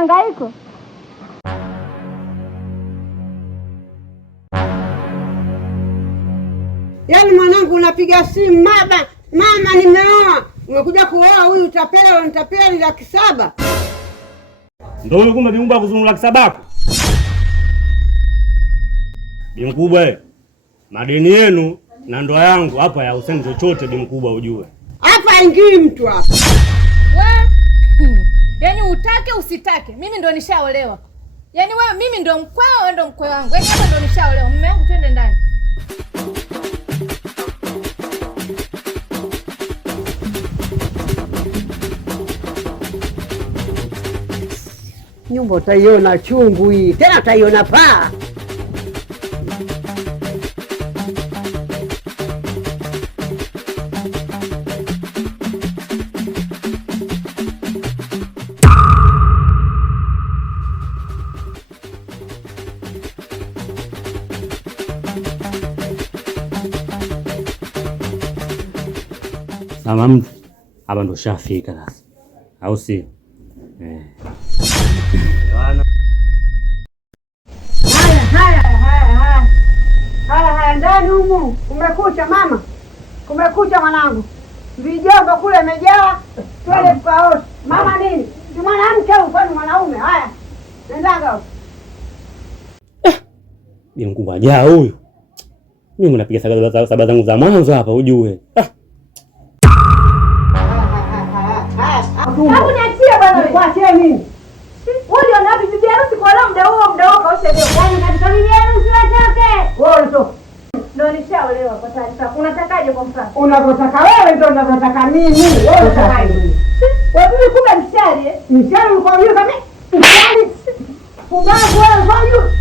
mihangaiko. Yaani mwanangu unapiga simu mama nimeoa. Umekuja kuoa huyu utapeli, nitapeli 700,000. Ndio wewe kumbe biumba kuzunguka 700,000. Bi mkubwa madeni yenu na ndoa yangu hapa ya useni chochote bi mkubwa ujue. Hapa ingii mtu hapa. Yaani utake usitake, mimi ndo nishaolewa. Yaani wewe mimi ndo mkweo, wewe ndo mkwe wangu. Yaani hapa ndo nishaolewa. Mume wangu twende ndani. Nyumba utaiona chungu hii. Tena utaiona paa. Sama mtu hapa ndo shafika sasa. Au si? Haya ndani humu. Kumekucha mama. Kumekucha mwanangu. Vijomba kule imejaa. Twende tukaote. Mama nini? Ni mwanamke au kwani mwanaume? Haya. Nendaga huko. Bi mkubwa jaa huyu. Mimi napiga saba zangu za mwanzo hapa ujue. Hebu niachie bwana wewe. Kuachie nini? Wewe ndio unapi bibi harusi kwa leo muda huo kaosha leo. Yaani katika bibi harusi watoke. Wewe unatoka. Ndio nishaolewa kwa taarifa. Unatakaje kwa mfano? Unapotaka wewe ndio unavyotaka mimi. Wewe unatakaje? Wewe kumbe mshari Mshari uko yule kama mshari. Ubavu wewe